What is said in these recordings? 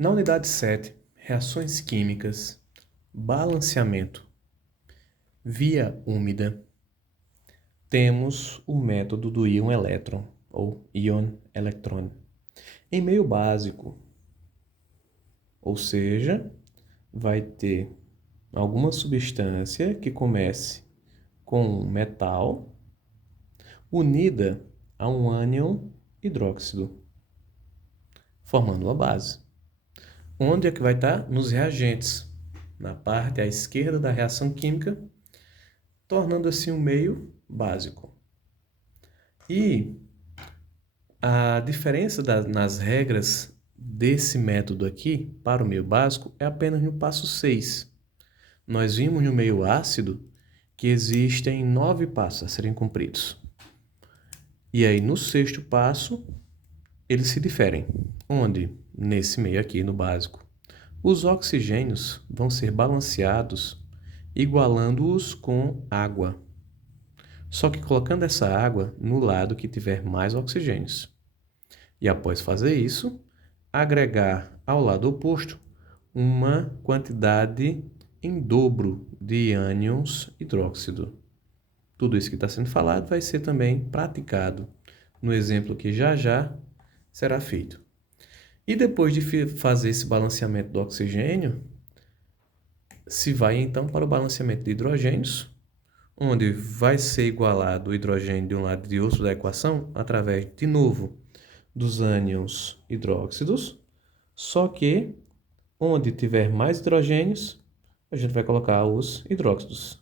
Na unidade 7, reações químicas, balanceamento, via úmida, temos o método do íon-elétron, ou ion-electron, em meio básico, ou seja, vai ter alguma substância que comece com um metal unida a um ânion hidróxido, formando uma base. Onde é que vai estar? Nos reagentes, na parte à esquerda da reação química, tornando assim um meio básico. E a diferença nas regras desse método aqui para o meio básico é apenas no passo 6. Nós vimos no meio ácido que existem 9 passos a serem cumpridos. E aí no sexto passo, eles se diferem. Onde? Nesse meio aqui, no básico. Os oxigênios vão ser balanceados igualando-os com água. Só que colocando essa água no lado que tiver mais oxigênios. E após fazer isso, agregar ao lado oposto uma quantidade em dobro de ânions hidróxido. Tudo isso que está sendo falado vai ser também praticado no exemplo que já já será feito. E depois de fazer esse balanceamento do oxigênio, se vai então para o balanceamento de hidrogênios, onde vai ser igualado o hidrogênio de um lado e de outro da equação através, de novo, dos ânions hidróxidos, só que onde tiver mais hidrogênios, a gente vai colocar os hidróxidos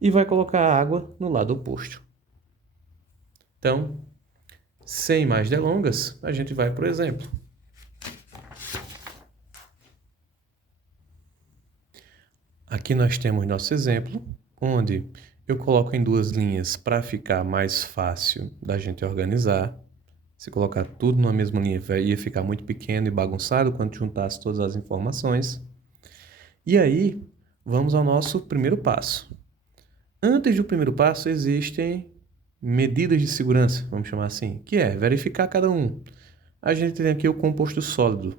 e vai colocar a água no lado oposto. Então, sem mais delongas, a gente vai para o exemplo. Aqui nós temos nosso exemplo, onde eu coloco em duas linhas para ficar mais fácil da gente organizar. Se colocar tudo numa mesma linha, ia ficar muito pequeno e bagunçado quando juntasse todas as informações. E aí, vamos ao nosso primeiro passo. Antes do primeiro passo, existem medidas de segurança, vamos chamar assim, que é verificar cada um. A gente tem aqui o composto sólido.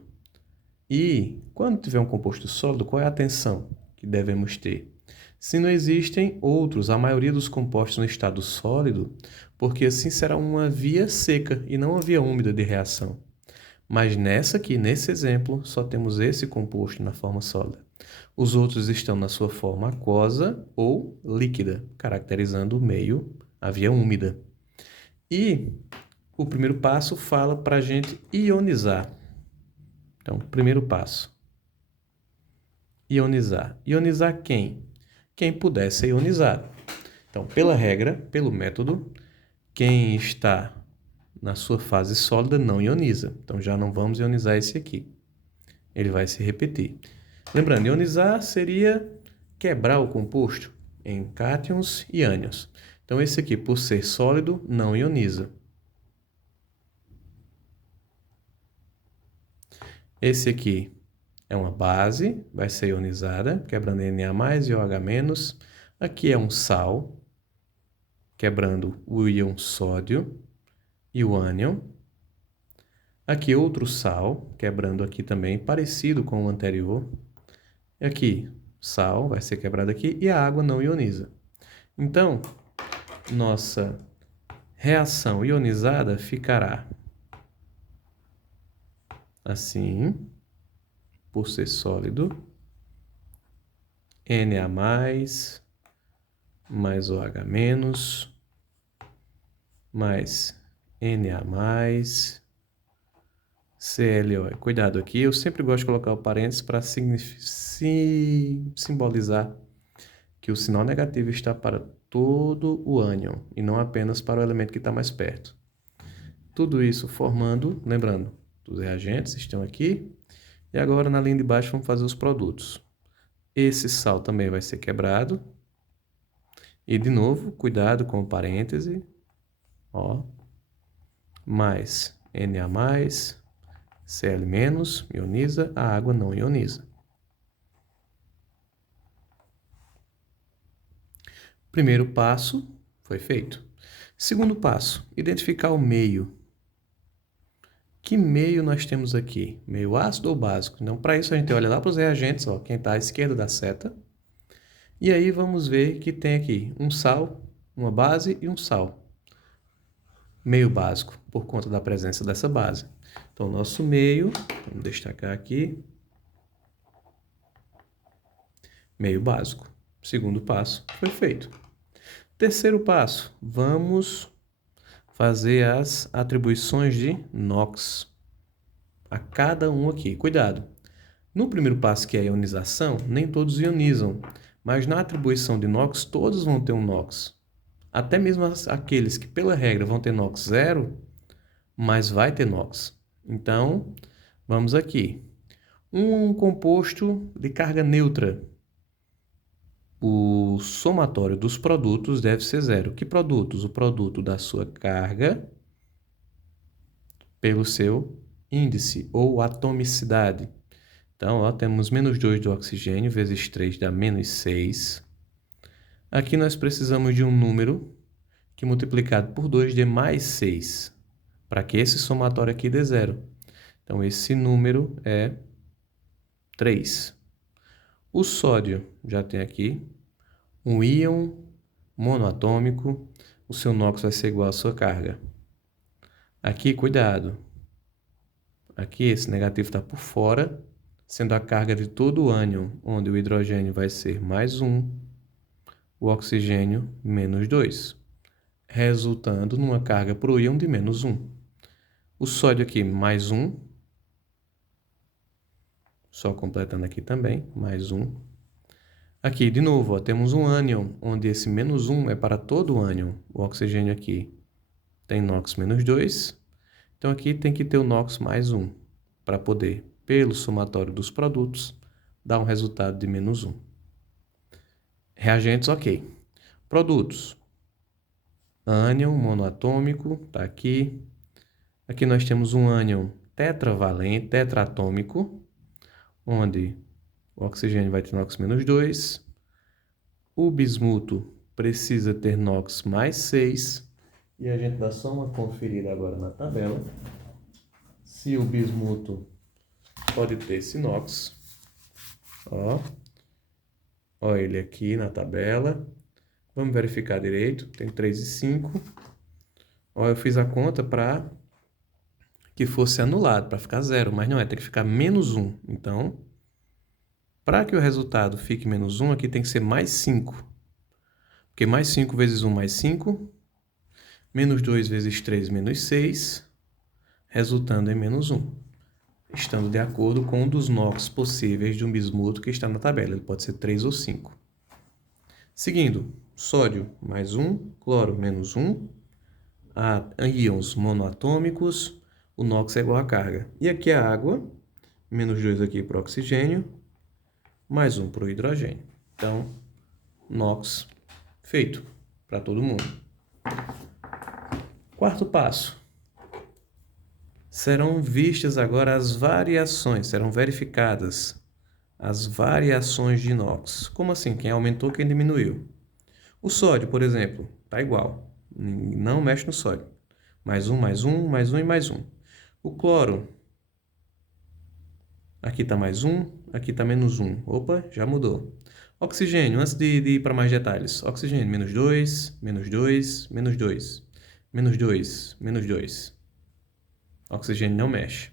E, quando tiver um composto sólido, qual é a atenção que devemos ter? Se não existem outros, a maioria dos compostos no estado sólido, porque assim será uma via seca e não uma via úmida de reação. Mas nessa aqui, nesse exemplo, só temos esse composto na forma sólida. Os outros estão na sua forma aquosa ou líquida, caracterizando o meio, a via úmida. E o primeiro passo fala para a gente ionizar. Então, primeiro passo. Ionizar. Ionizar quem? Quem puder ser ionizado. Então, pela regra, pelo método, quem está na sua fase sólida não ioniza. Então, já não vamos ionizar esse aqui. Ele vai se repetir. Lembrando, ionizar seria quebrar o composto em cátions e ânions. Então, esse aqui, por ser sólido, não ioniza. Esse aqui é uma base, vai ser ionizada, quebrando Na e OH-. Aqui é um sal, quebrando o íon sódio e o ânion. Aqui outro sal, quebrando aqui também, parecido com o anterior. Aqui, sal, vai ser quebrado aqui, e a água não ioniza. Então, nossa reação ionizada ficará assim, por ser sólido, Na+, mais OH-, mais Na+, ClO. Cuidado aqui, eu sempre gosto de colocar o parênteses para simbolizar que o sinal negativo está para todo o ânion e não apenas para o elemento que está mais perto. Tudo isso formando, lembrando, os reagentes estão aqui, e agora na linha de baixo vamos fazer os produtos. Esse sal também vai ser quebrado, e de novo, cuidado com o parêntese, ó, mais Na+, Cl-, ioniza, a água não ioniza. Primeiro passo foi feito. Segundo passo, identificar o meio Que meio nós temos aqui? Meio ácido ou básico? Então, para isso, a gente olha lá para os reagentes, ó, quem está à esquerda da seta. E aí vamos ver que tem aqui um sal, uma base e um sal. Meio básico, por conta da presença dessa base. Então, nosso meio, vamos destacar aqui, meio básico. Segundo passo foi feito. Terceiro passo, vamos fazer as atribuições de NOx a cada um aqui. Cuidado! No primeiro passo, que é a ionização, nem todos ionizam, mas na atribuição de NOx, todos vão ter um NOx. Até mesmo aqueles que, pela regra, vão ter NOx zero, mas vai ter NOx. Então, vamos aqui. Um composto de carga neutra. O somatório dos produtos deve ser zero. Que produtos? O produto da sua carga pelo seu índice ou atomicidade. Então, ó, temos menos 2 do oxigênio vezes 3 dá menos 6. Aqui nós precisamos de um número que multiplicado por 2 dê mais 6, para que esse somatório aqui dê zero. Então, esse número é 3. O sódio já tem aqui um íon monoatômico, o seu NOx vai ser igual à sua carga. Aqui, cuidado. Aqui esse negativo está por fora, sendo a carga de todo o ânion, onde o hidrogênio vai ser mais 1, o oxigênio menos 2, resultando numa carga para o íon de menos 1. O sódio aqui mais 1, só completando aqui também, mais 1. Aqui, de novo, ó, temos um ânion, onde esse menos 1 é para todo o ânion. O oxigênio aqui tem NOx menos 2, então aqui tem que ter o NOx mais 1, para poder, pelo somatório dos produtos, dar um resultado de menos 1. Reagentes, ok. Produtos. Ânion monoatômico, está aqui. Aqui nós temos um ânion tetravalente, tetraatômico, onde o oxigênio vai ter NOx menos 2. O bismuto precisa ter NOx mais 6. E a gente dá só uma conferida agora na tabela. Se o bismuto pode ter esse NOx. Ó ele aqui na tabela. Vamos verificar direito. Tem 3 e 5. Ó, eu fiz a conta para que fosse anulado, para ficar zero, mas não é, tem que ficar menos 1. Então, para que o resultado fique menos 1, aqui tem que ser mais 5. Porque mais 5 vezes 1 mais 5, menos 2 vezes 3 menos 6, resultando em menos 1. Estando de acordo com um dos NOx possíveis de um bismuto que está na tabela. Ele pode ser 3 ou 5. Seguindo, sódio mais 1, cloro menos 1, íons monoatômicos, o NOx é igual à carga. E aqui a água, menos 2 aqui para o oxigênio, mais 1 para o hidrogênio. Então, NOx feito para todo mundo. Quarto passo. Serão vistas agora as variações, serão verificadas as variações de NOx. Como assim? Quem aumentou, quem diminuiu? O sódio, por exemplo, está igual. Não mexe no sódio. Mais 1, mais 1, mais 1 e mais 1. O cloro. Aqui está mais 1, aqui está menos 1. Opa, já mudou. Oxigênio, antes de ir para mais detalhes. Oxigênio, menos 2, menos 2, menos 2. Menos 2, menos 2. Oxigênio não mexe.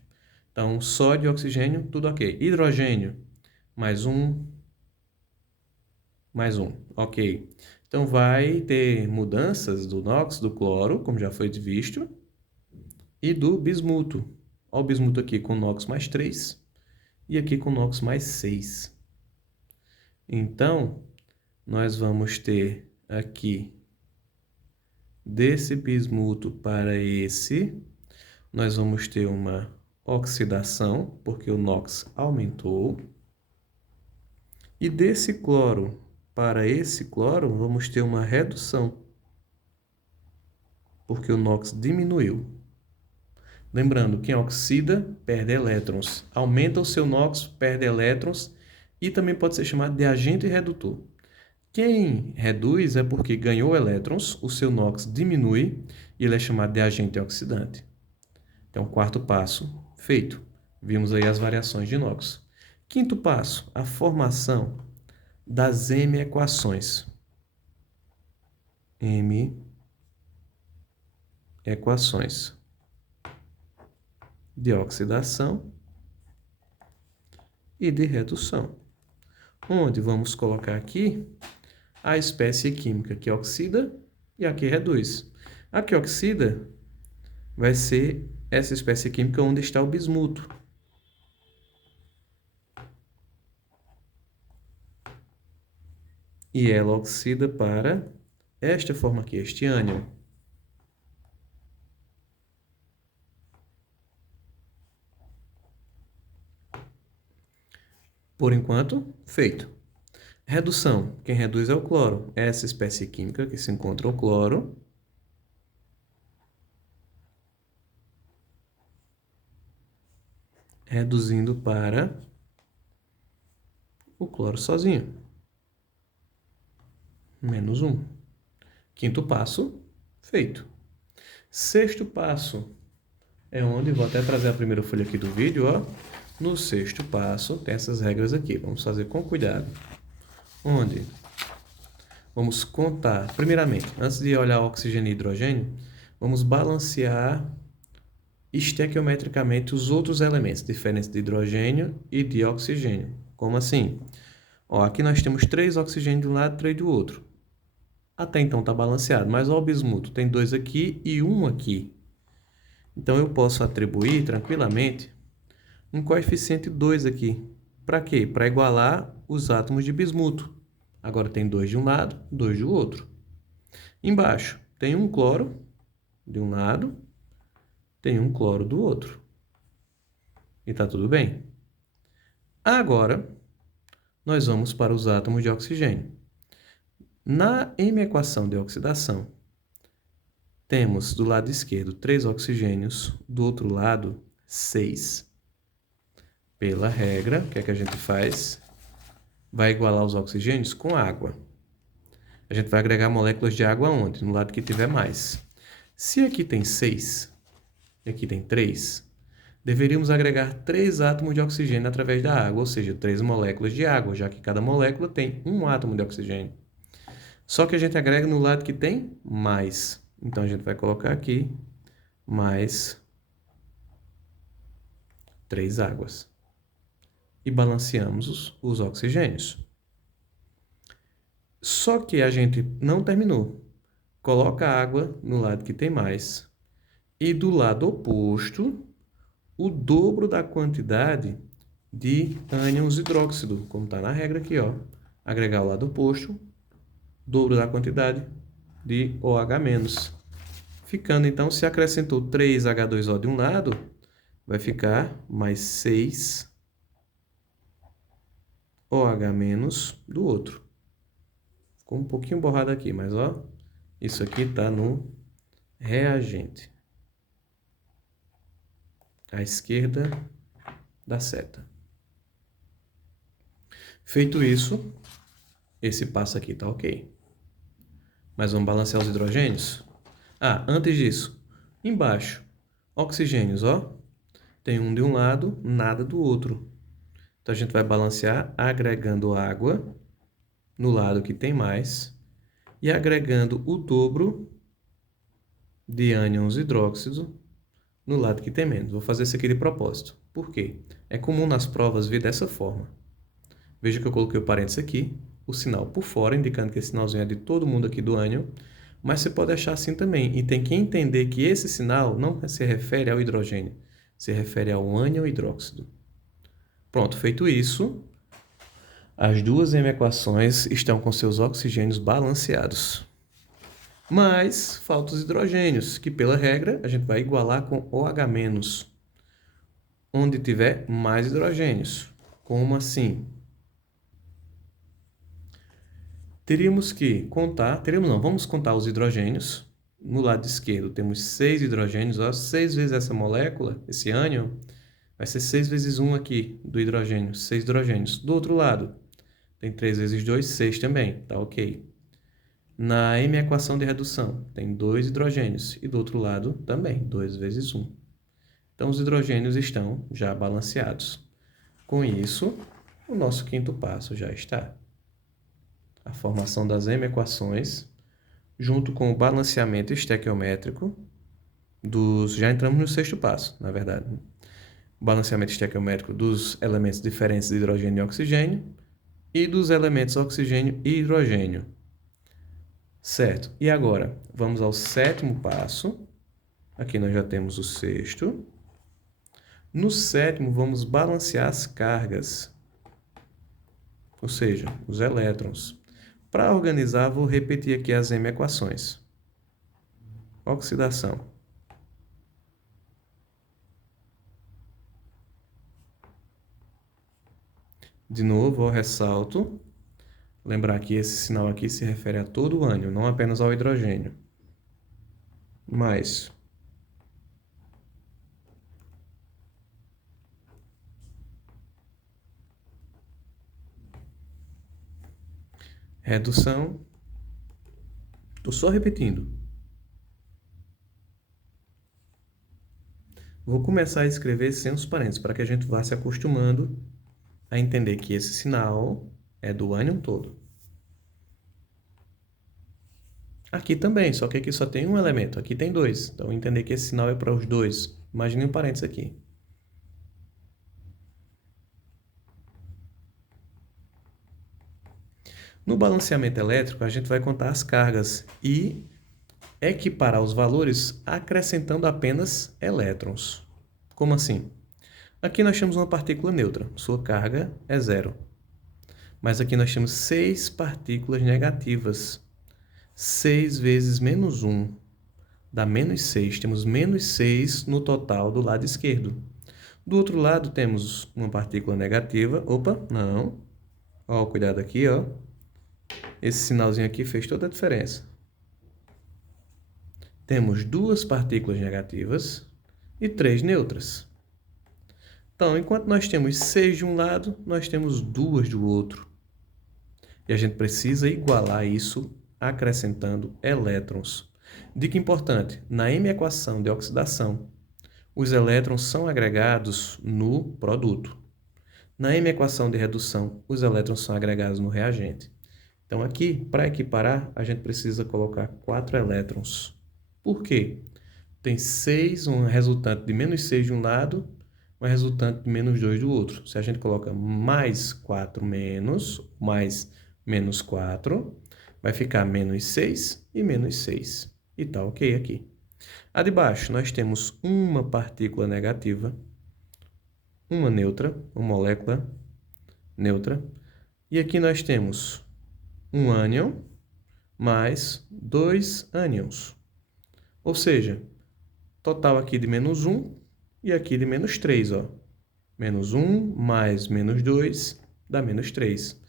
Então, sódio e oxigênio, tudo ok. Hidrogênio, mais 1, mais 1. Ok. Então, vai ter mudanças do NOx, do cloro, como já foi visto, e do bismuto. Olha o bismuto aqui com NOx mais 3 e aqui com NOx mais 6. Então, nós vamos ter aqui desse bismuto para esse, nós vamos ter uma oxidação, porque o NOx aumentou. E desse cloro para esse cloro, vamos ter uma redução, porque o NOx diminuiu. Lembrando, quem oxida perde elétrons. Aumenta o seu NOx, perde elétrons e também pode ser chamado de agente redutor. Quem reduz é porque ganhou elétrons, o seu NOx diminui e ele é chamado de agente oxidante. Então, quarto passo, feito. Vimos aí as variações de inox. Quinto passo, a formação das M-equações. M-equações de oxidação e de redução. Onde vamos colocar aqui a espécie química que oxida e a que reduz. A que oxida vai ser essa espécie química onde está o bismuto. E ela oxida para esta forma aqui, este ânion. Por enquanto, feito. Redução. Quem reduz é o cloro. Essa espécie química que se encontra o cloro. Reduzindo para o cloro sozinho. -1. Quinto passo, feito. Sexto passo é onde, vou até trazer a primeira folha aqui do vídeo, ó. No sexto passo, tem essas regras aqui. Vamos fazer com cuidado. Onde vamos contar, primeiramente, antes de olhar oxigênio e hidrogênio, vamos balancear estequiometricamente os outros elementos diferentes de hidrogênio e de oxigênio. Como assim? Ó, aqui nós temos 3 oxigênios de um lado e 3 do outro. Até então está balanceado, mas ó, o bismuto tem 2 aqui e 1 aqui. Então eu posso atribuir tranquilamente um coeficiente 2 aqui. Para quê? Para igualar os átomos de bismuto. Agora tem 2 de um lado, 2 do outro. Embaixo tem um cloro de um lado, tem um cloro do outro. E está tudo bem. Agora, nós vamos para os átomos de oxigênio. Na M-equação de oxidação, temos do lado esquerdo 3 oxigênios, do outro lado 6. Pela regra, o que é que a gente faz? Vai igualar os oxigênios com água. A gente vai agregar moléculas de água onde? No lado que tiver mais. Se aqui tem 6 e aqui tem 3, deveríamos agregar 3 átomos de oxigênio através da água, ou seja, 3 moléculas de água, já que cada molécula tem um átomo de oxigênio. Só que a gente agrega no lado que tem mais. Então, a gente vai colocar aqui mais 3 águas. E balanceamos os oxigênios. Só que a gente não terminou. Coloca a água no lado que tem mais. E do lado oposto, o dobro da quantidade de ânions hidróxido, como está na regra aqui, ó. Agregar o lado oposto, dobro da quantidade de OH-. Ficando, então, se acrescentou 3H2O de um lado, vai ficar mais 6 OH- do outro. Ficou um pouquinho borrado aqui, mas ó, isso aqui está no reagente. À esquerda da seta. Feito isso, esse passo aqui está ok. Mas vamos balancear os hidrogênios? Ah, antes disso, embaixo, oxigênios, ó. Tem um de um lado, nada do outro. Então, a gente vai balancear agregando água no lado que tem mais e agregando o dobro de ânions hidróxido no lado que tem menos. Vou fazer isso aqui de propósito. Por quê? É comum nas provas vir dessa forma. Veja que eu coloquei o parênteses aqui, o sinal por fora, indicando que esse sinalzinho é de todo mundo aqui do ânion, mas você pode achar assim também. E tem que entender que esse sinal não se refere ao hidrogênio, se refere ao ânion hidróxido. Pronto, feito isso, as duas M-equações estão com seus oxigênios balanceados. Mas faltam os hidrogênios, que pela regra a gente vai igualar com OH-, onde tiver mais hidrogênios. Como assim? Teríamos que contar, vamos contar os hidrogênios. No lado esquerdo temos 6 hidrogênios, ó, 6 vezes essa molécula, esse ânion, vai ser 6 vezes 1 aqui do hidrogênio, 6 hidrogênios. Do outro lado, tem 3 vezes 2, 6 também, tá ok. Na M-equação de redução, tem 2 hidrogênios, e do outro lado também, 2 vezes 1. Então, os hidrogênios estão já balanceados. Com isso, o nosso quinto passo já está. A formação das M equações, junto com o balanceamento estequiométrico dos... Já entramos no sexto passo, na verdade. O balanceamento estequiométrico dos elementos diferentes de hidrogênio e oxigênio e dos elementos oxigênio e hidrogênio. Certo. E agora, vamos ao sétimo passo. Aqui nós já temos o sexto. No sétimo, vamos balancear as cargas, ou seja, os elétrons. Para organizar, vou repetir aqui as M equações. Oxidação. De novo, eu ressalto. Lembrar que esse sinal aqui se refere a todo o ânion, não apenas ao hidrogênio. Mais redução. Estou só repetindo. Vou começar a escrever sem os parênteses, para que a gente vá se acostumando a entender que esse sinal é do ânion todo. Aqui também, só que aqui só tem um elemento, aqui tem dois. Então, entender que esse sinal é para os dois. Imagine um parênteses aqui. No balanceamento elétrico, a gente vai contar as cargas e equiparar os valores acrescentando apenas elétrons. Como assim? Aqui nós temos uma partícula neutra, sua carga é zero. Mas aqui nós temos 6 partículas negativas. 6 vezes menos 1 dá menos 6. Temos menos 6 no total do lado esquerdo. Do outro lado temos uma partícula negativa. Opa, não. Ó, cuidado aqui, ó. Esse sinalzinho aqui fez toda a diferença. Temos 2 partículas negativas e 3 neutras. Então, enquanto nós temos 6 de um lado, nós temos 2 do outro. E a gente precisa igualar isso acrescentando elétrons. Dica importante, na M equação de oxidação, os elétrons são agregados no produto. Na M equação de redução, os elétrons são agregados no reagente. Então, aqui, para equiparar, a gente precisa colocar 4 elétrons. Por quê? Tem 6, um resultante de menos 6 de um lado, um resultante de menos 2 do outro. Se a gente coloca mais 4 menos, mais menos 4, vai ficar menos 6 e menos 6. E tá ok aqui. A de baixo, nós temos uma partícula negativa, uma neutra, uma molécula neutra. E aqui nós temos um ânion mais 2 ânions. Ou seja, total aqui de menos 1 e aqui de menos 3. Ó. Menos 1 mais menos 2 dá menos 3.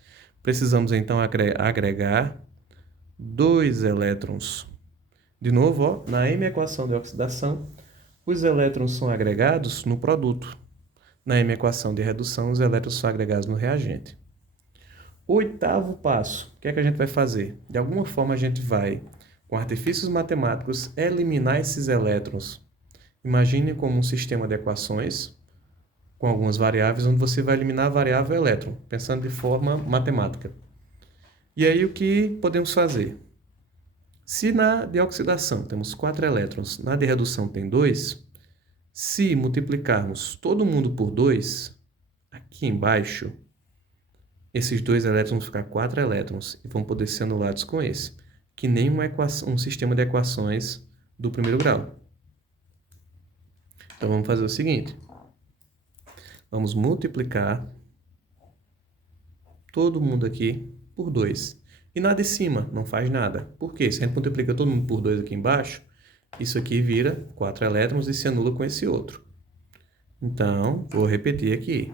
Precisamos então agregar 2 elétrons. De novo, ó, na M equação de oxidação, os elétrons são agregados no produto. Na M equação de redução, os elétrons são agregados no reagente. Oitavo passo, o que é que a gente vai fazer? De alguma forma a gente vai, com artifícios matemáticos, eliminar esses elétrons. Imagine como um sistema de equações com algumas variáveis, onde você vai eliminar a variável elétron, pensando de forma matemática. E aí o que podemos fazer? Se na de oxidação temos 4 elétrons, na de redução tem 2, se multiplicarmos todo mundo por 2, aqui embaixo, esses 2 elétrons vão ficar 4 elétrons e vão poder ser anulados com esse, que nem um sistema de equações do primeiro grau. Então vamos fazer o seguinte, vamos multiplicar todo mundo aqui por 2. E na de cima não faz nada. Por quê? Se a gente multiplica todo mundo por 2 aqui embaixo, isso aqui vira 4 elétrons e se anula com esse outro. Então, vou repetir aqui.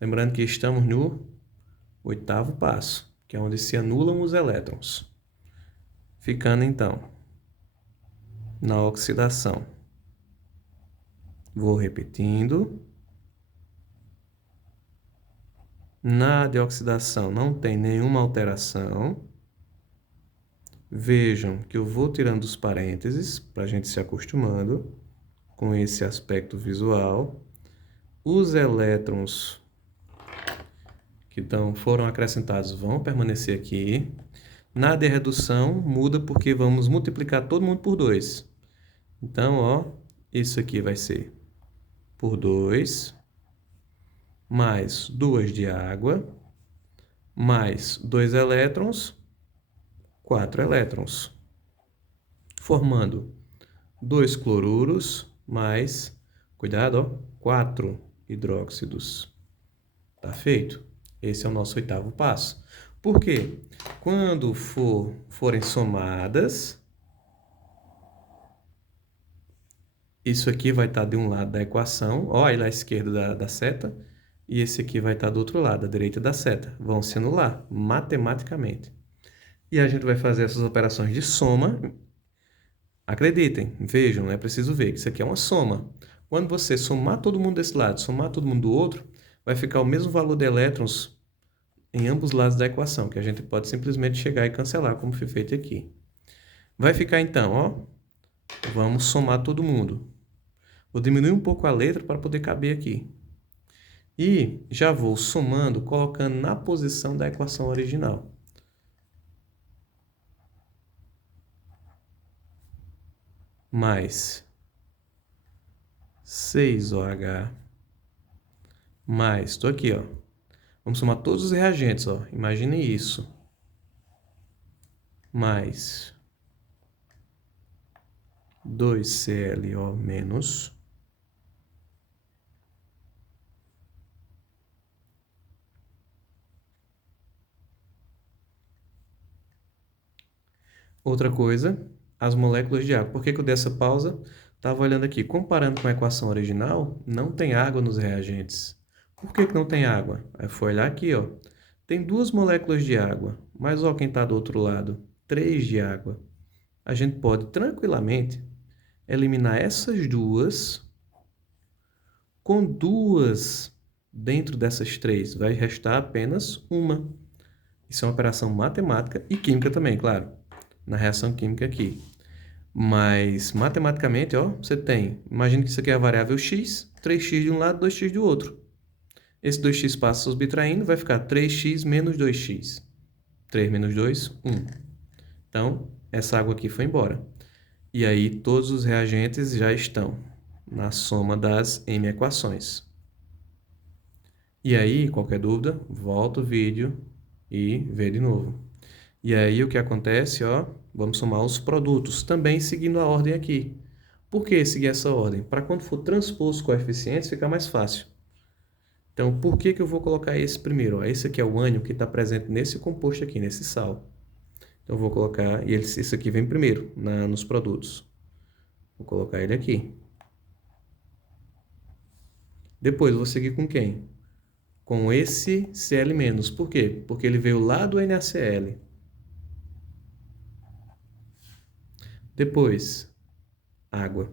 Lembrando que estamos no oitavo passo, que é onde se anulam os elétrons. Ficando, então, na oxidação. Vou repetindo. Na de oxidação não tem nenhuma alteração. Vejam que eu vou tirando os parênteses, para a gente se acostumando. com esse aspecto visual. Os elétrons que foram acrescentados vão permanecer aqui. Na de redução, muda porque vamos multiplicar todo mundo por 2. Então, ó, isso aqui vai ser por 2, mais 2 de água, mais 2 elétrons, 4 elétrons, formando 2 cloruros, mais, cuidado, ó, 4 hidróxidos. Tá feito? Esse é o nosso 8º passo. Por quê? Quando forem somadas, isso aqui vai estar de um lado da equação, ó, aí lá à esquerda da seta, e esse aqui vai estar do outro lado, à direita da seta. Vão se anular matematicamente. E a gente vai fazer essas operações de soma. Acreditem, vejam, não é preciso ver, que isso aqui é uma soma. Quando você somar todo mundo desse lado, somar todo mundo do outro, vai ficar o mesmo valor de elétrons em ambos lados da equação, que a gente pode simplesmente chegar e cancelar, como foi feito aqui. Vai ficar então, ó, vamos somar todo mundo. Vou diminuir um pouco a letra para poder caber aqui. E já vou somando, colocando na posição da equação original. Mais 6OH, mais, estou aqui, ó. Vamos somar todos os reagentes, ó. Imaginem isso. Mais 2ClO menos. Outra coisa, as moléculas de água. Por que eu dei essa pausa? Estava olhando aqui, comparando com a equação original, não tem água nos reagentes. Por que não tem água? Aí foi olhar aqui, ó. Tem 2 moléculas de água, mas ó quem está do outro lado, 3 de água. A gente pode tranquilamente eliminar essas duas com 2 dentro dessas 3. Vai restar apenas uma. Isso é uma operação matemática e química também, claro, na reação química aqui. Mas, matematicamente, ó, você tem, imagina que isso aqui é a variável x, 3x de um lado, 2x do outro. Esse 2x passa subtraindo, vai ficar 3x menos 2x. 3 menos 2, 1. Então, essa água aqui foi embora. E aí, todos os reagentes já estão na soma das m equações. E aí, qualquer dúvida, volta o vídeo e vê de novo. E aí, o que acontece, ó, vamos somar os produtos, também seguindo a ordem aqui. Por que seguir essa ordem? Para quando for transpor os coeficientes, ficar mais fácil. Então, por que eu vou colocar esse primeiro? Ó, esse aqui é o ânion que está presente nesse composto aqui, nesse sal. Então, eu vou colocar, e esse aqui vem primeiro, nos produtos. Vou colocar ele aqui. Depois, eu vou seguir com quem? Com esse Cl-. Por quê? Porque ele veio lá do NaCl. Depois, água.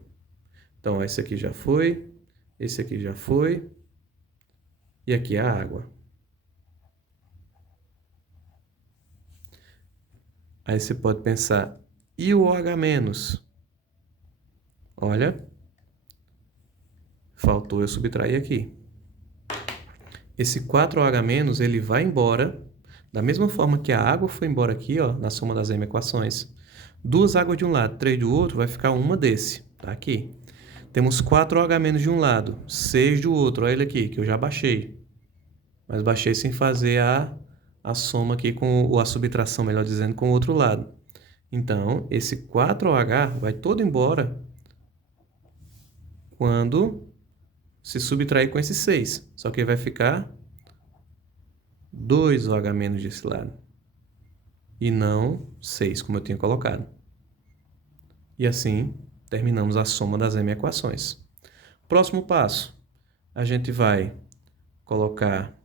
Então, esse aqui já foi, esse aqui já foi, e aqui é a água. Aí você pode pensar, e o OH-? Olha, faltou eu subtrair aqui. Esse 4OH-, ele vai embora, da mesma forma que a água foi embora aqui, ó, na soma das m equações. 2 águas de um lado, 3 do outro, vai ficar uma desse, tá aqui. Temos 4OH- de um lado, 6 do outro, olha ele aqui, que eu já baixei. Mas baixei sem fazer a soma aqui, ou a subtração, melhor dizendo, com o outro lado. Então, esse 4OH vai todo embora quando se subtrair com esse 6. Só que vai ficar 2OH- desse lado. E não 6, como eu tinha colocado. E assim, terminamos a soma das m equações. Próximo passo, a gente vai colocar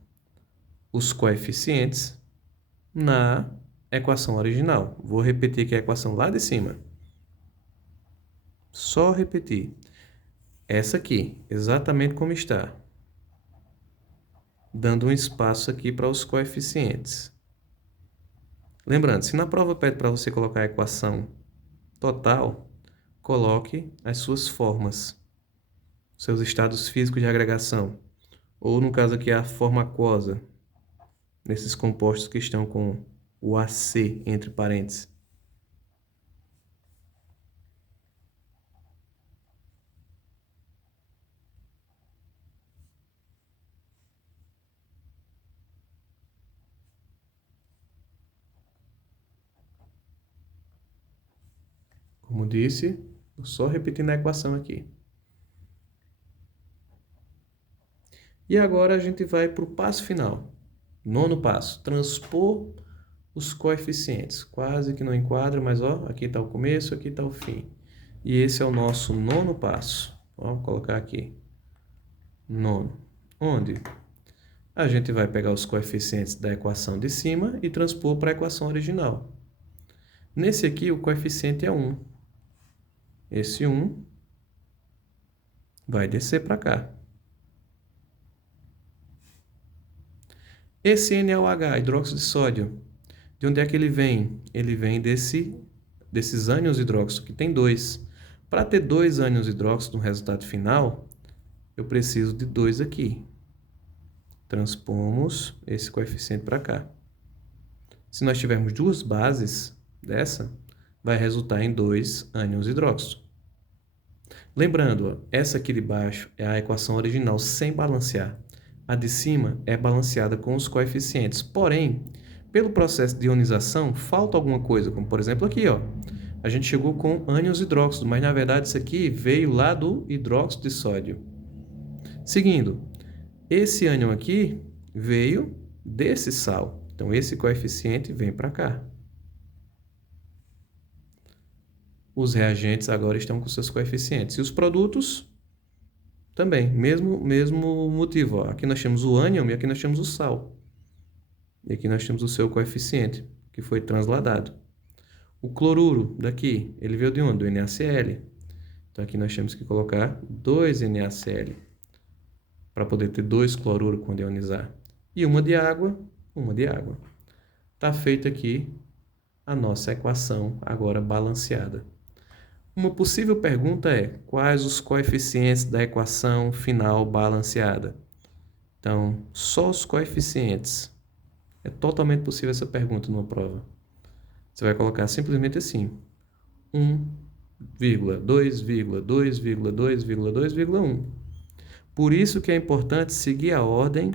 os coeficientes na equação original. Vou repetir aqui a equação lá de cima. Só repetir. Essa aqui, exatamente como está. Dando um espaço aqui para os coeficientes. Lembrando, se na prova pede para você colocar a equação total, coloque as suas formas. seus estados físicos de agregação. Ou, no caso aqui, a forma aquosa, nesses compostos que estão com o AC entre parênteses. Como disse, vou só repetindo a equação aqui. E agora a gente vai para o passo final. Nono passo, transpor os coeficientes. Quase que não enquadra, mas ó, aqui está o começo, aqui está o fim. E esse é o nosso nono passo. Vamos colocar aqui. Nono. Onde? A gente vai pegar os coeficientes da equação de cima e transpor para a equação original. Nesse aqui, o coeficiente é 1. Esse 1 vai descer para cá. Esse NaOH, hidróxido de sódio, de onde é que ele vem? Ele vem desses ânions hidróxido, que tem 2. Para ter 2 ânions hidróxido no resultado final, eu preciso de 2 aqui. Transpomos esse coeficiente para cá. Se nós tivermos 2 bases dessa, vai resultar em 2 ânions hidróxido. Lembrando, ó, essa aqui de baixo é a equação original sem balancear. A de cima é balanceada com os coeficientes. Porém, pelo processo de ionização, falta alguma coisa, como por exemplo aqui, ó. A gente chegou com ânions hidróxido, mas na verdade isso aqui veio lá do hidróxido de sódio. Seguindo, esse ânion aqui veio desse sal. Então, esse coeficiente vem para cá. Os reagentes agora estão com seus coeficientes. E os produtos também, mesmo motivo. Ó. Aqui nós temos o ânion e aqui nós temos o sal. E aqui nós temos o seu coeficiente, que foi transladado. O cloruro daqui, ele veio de onde? Do NaCl. Então, aqui nós temos que colocar 2 NaCl, para poder ter 2 cloruro quando ionizar. E uma de água. Está feita aqui a nossa equação, agora balanceada. Uma possível pergunta é: quais os coeficientes da equação final balanceada? Então, só os coeficientes. É totalmente possível essa pergunta numa prova. Você vai colocar simplesmente assim: 1,2,2,2,2,2,1. Por isso que é importante seguir a ordem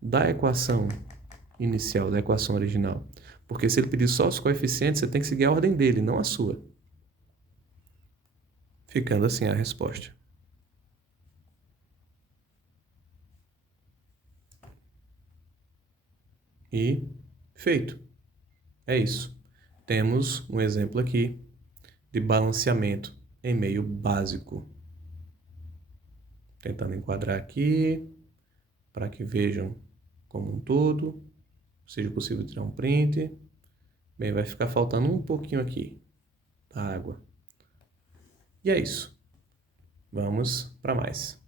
da equação inicial, da equação original. Porque se ele pedir só os coeficientes, você tem que seguir a ordem dele, não a sua. Ficando assim a resposta. E feito. É isso. Temos um exemplo aqui de balanceamento em meio básico. Tentando enquadrar aqui, para que vejam como um todo. Seja possível tirar um print. Bem, vai ficar faltando um pouquinho aqui da água. E é isso. Vamos para mais.